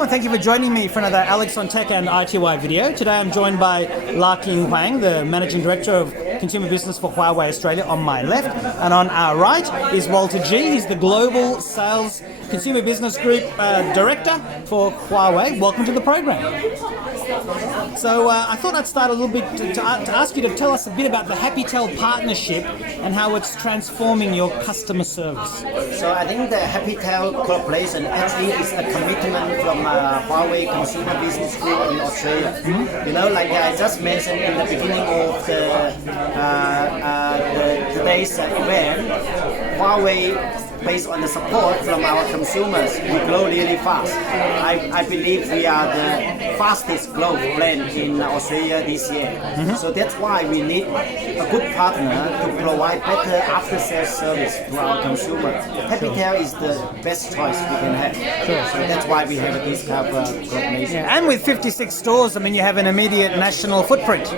Hello and thank you for joining me for another Alex on Tech and ITY video. Today I'm joined by Larking Huang, the Managing Director of Consumer Business for Huawei Australia on my left, and on our right is Walter G. He's the Global Sales Consumer Business Group Director for Huawei. Welcome to the program. So I thought I'd start a little bit to ask you to tell us a bit about the Happytel partnership and how it's transforming your customer service. So I think the Happytel cooperation actually is a commitment from Huawei Consumer Business Group in Australia. Mm-hmm. You know, like I just mentioned in the beginning of today's event, Huawei, based on the support from our consumers, we grow really fast. I believe we are the fastest growth brand in Australia this year. Mm-hmm. So that's why we need a good partner to provide better after-sales service to our consumers. Happytel is the best choice we can have. Sure. So that's why we have this kind of cooperation. Yeah. And with 56 stores, I mean, you have an immediate national footprint.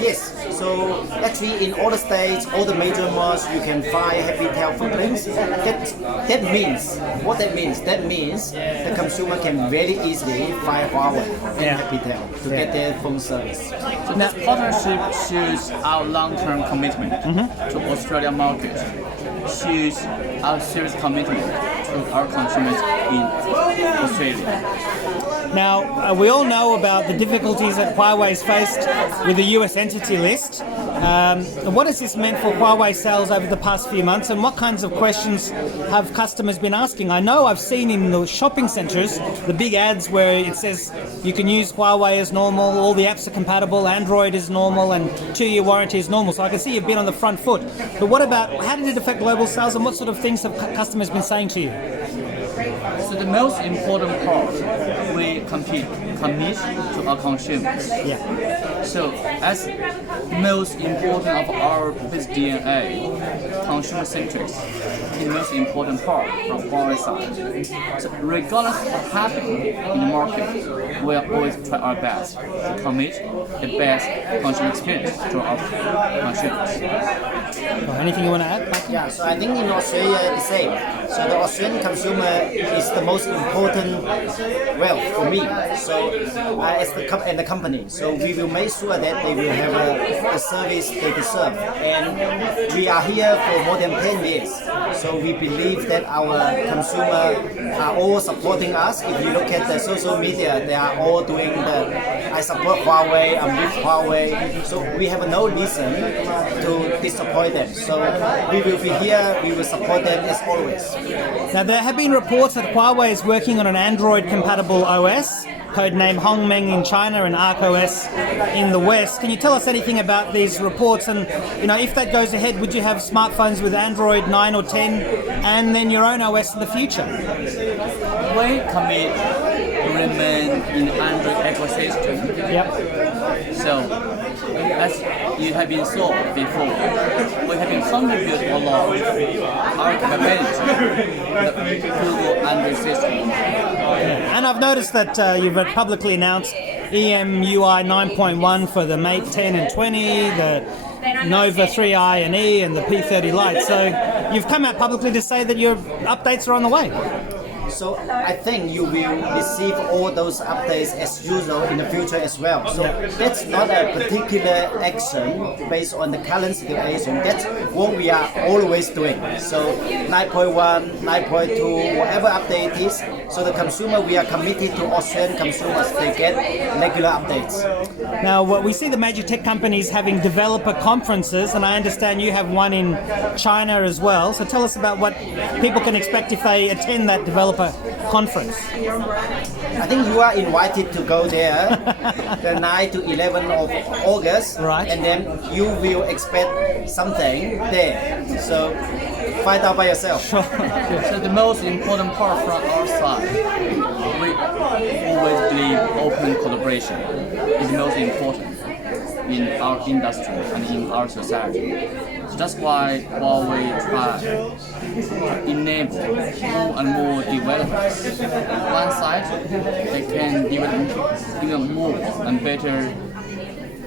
Yes. So actually, in all the states, all the major malls, you can find Happytel footprints. That means what that means. That means the consumer can very easily find Huawei and Happytel to get their phone service. So this partnership shows our long-term commitment to Australian market, shows our serious commitment to our consumers in Australia. Now, we all know about the difficulties that Huawei's faced with the US entity list. What has this meant for Huawei sales over the past few months, and what kinds of questions have customers been asking? I know I've seen in the shopping centres the big ads where it says you can use Huawei as normal, all the apps are compatible, Android is normal, and 2-year warranty is normal. So I can see you've been on the front foot. But what about, how did it affect global sales, and what sort of things have customers been saying to you? So the most important part, we commit to our consumers. Yeah. So as most important of our business DNA, consumer centric is the most important part from Huawei side. So regardless of what happens in the market, we are always try our best to commit the best consumer experience to our consumers. Anything you want to add? Yeah, so I think in Australia the same. So the Australian consumer is the most important wealth for me. So as the company, so we will make sure that they will have a service they deserve. And we are here for more than 10 years. So we believe that our consumers are all supporting us. If you look at the social media, they are all doing I support Huawei, I'm with Huawei. So we have no reason to disappoint them. So we will be here, we will support them as always. Now, there have been reports that Huawei is working on an Android-compatible OS, codenamed HongMeng in China and ARK OS in the West. Can you tell us anything about these reports? And, you know, if that goes ahead, would you have smartphones with Android 9 or 10 and then your own OS in the future? We commit to remain in the Android ecosystem. Yep. So, as you have been saw before, we have been contributing a lot our capability to the Google Android system. And I've noticed that you've publicly announced EMUI 9.1 for the Mate 10 and 20, the Nova 3i and E, and the P30 Lite. So you've come out publicly to say that your updates are on the way. So I think you will receive all those updates as usual in the future as well. So that's not a particular action based on the current situation. That's what we are always doing. So 9.1, 9.2, whatever update it is. So the consumer, we are committed to Australian consumers. They get regular updates. Now, we see the major tech companies having developer conferences, and I understand you have one in China as well. So tell us about what people can expect if they attend that developer conference. I think you are invited to go there the 9 to 11 of August, right? And then you will expect something there. So find out by yourself. Sure. So the most important part from our side, we always believe open collaboration is the most important in our industry and in our society. So that's why Huawei try to enable more and more developers. On one side, they can develop even more and better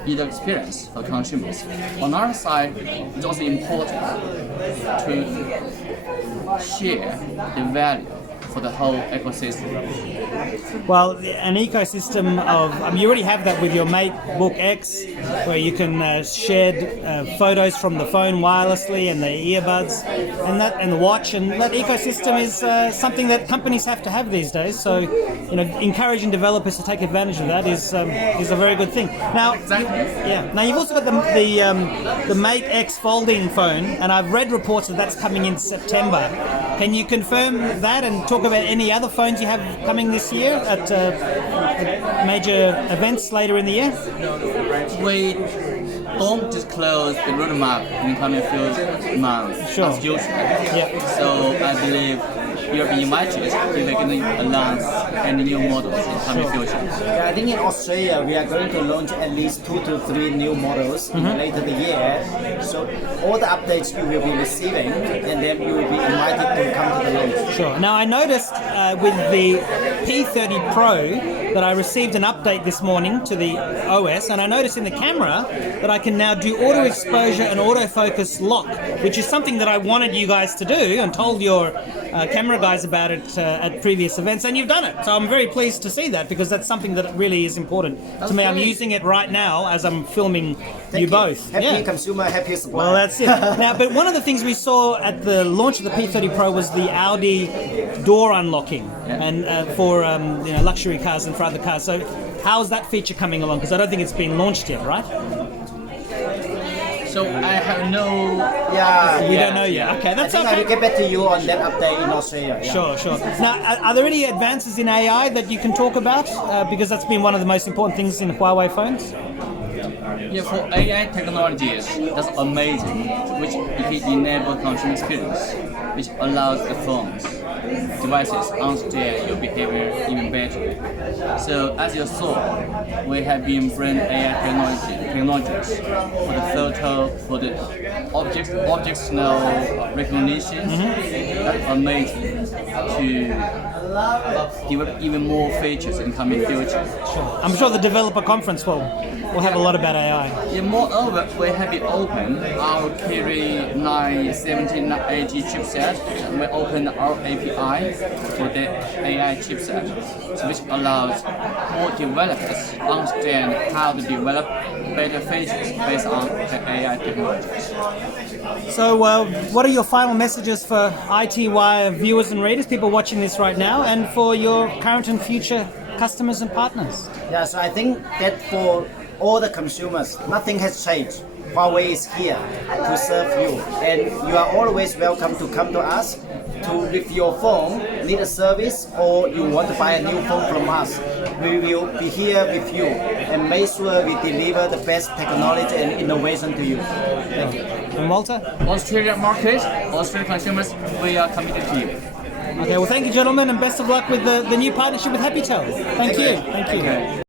user experience for consumers. On our side, it's also important to share the value for the whole ecosystem. Well, an ecosystem of you already have that with your MateBook X, where you can share photos from the phone wirelessly and the earbuds and the watch, and that ecosystem is something that companies have to have these days. So, encouraging developers to take advantage of that is a very good thing. Now, yeah. Now you've also got the Mate X folding phone, and I've read reports that that's coming in September. Can you confirm that and talk about any other phones you have coming this year at major events later in the year? We don't disclose the roadmap in the coming few months. Sure. As usual. Yeah. So I believe you'll be invited if we're going to announce any new models in the coming future. Yeah, I think in Australia we are going to launch at least 2 to 3 new models in later the year. So all the updates you will be receiving, and then you will be invited to come to the launch. Sure. Now I noticed with the P30 Pro that I received an update this morning to the OS, and I noticed in the camera that I can now do auto exposure and autofocus lock, which is something that I wanted you guys to do and told your camera guys about it at previous events, and you've done it. So I'm very pleased to see that, because that's something that really is important to me. I'm using it right now as I'm filming you both. Happy consumer, happy supplier. Well, that's it. Now, but one of the things we saw at the launch of the P30 Pro was the Audi door unlocking, and for luxury cars and for other cars. So how's that feature coming along? Because I don't think it's been launched yet, right? So I have no. You don't know yet. Okay, that's I will get back to you on that update in Australia. Yeah. Sure. Now, are there any advances in AI that you can talk about? Because that's been one of the most important things in Huawei phones. Yeah, for AI technologies, that's amazing, which it enable consumer experience, which allows the phones, devices understand your behavior even better. So as you saw, we have been bringing AI technologies for the photo, for the objects recognition. That's amazing to develop even more features in coming future. I'm sure the developer conference will have a lot about AI. Yeah, moreover, we have been open our Kirin 97080 chipset. We open our API for the AI chipset, which allows more developers understand how to develop better features based on the AI technologies. So, what are your final messages for ITY viewers and readers, people watching this right now, and for your current and future customers and partners? Yeah, so I think that for all the consumers, nothing has changed. Huawei is here to serve you, and you are always welcome to come to us with your phone, need a service, or you want to buy a new phone from us. We will be here with you and make sure we deliver the best technology and innovation to you. Thank you. And Walter? Australian market, Australian consumers, we are committed to you. Okay, well, thank you, gentlemen, and best of luck with the new partnership with Happytel. Thank you.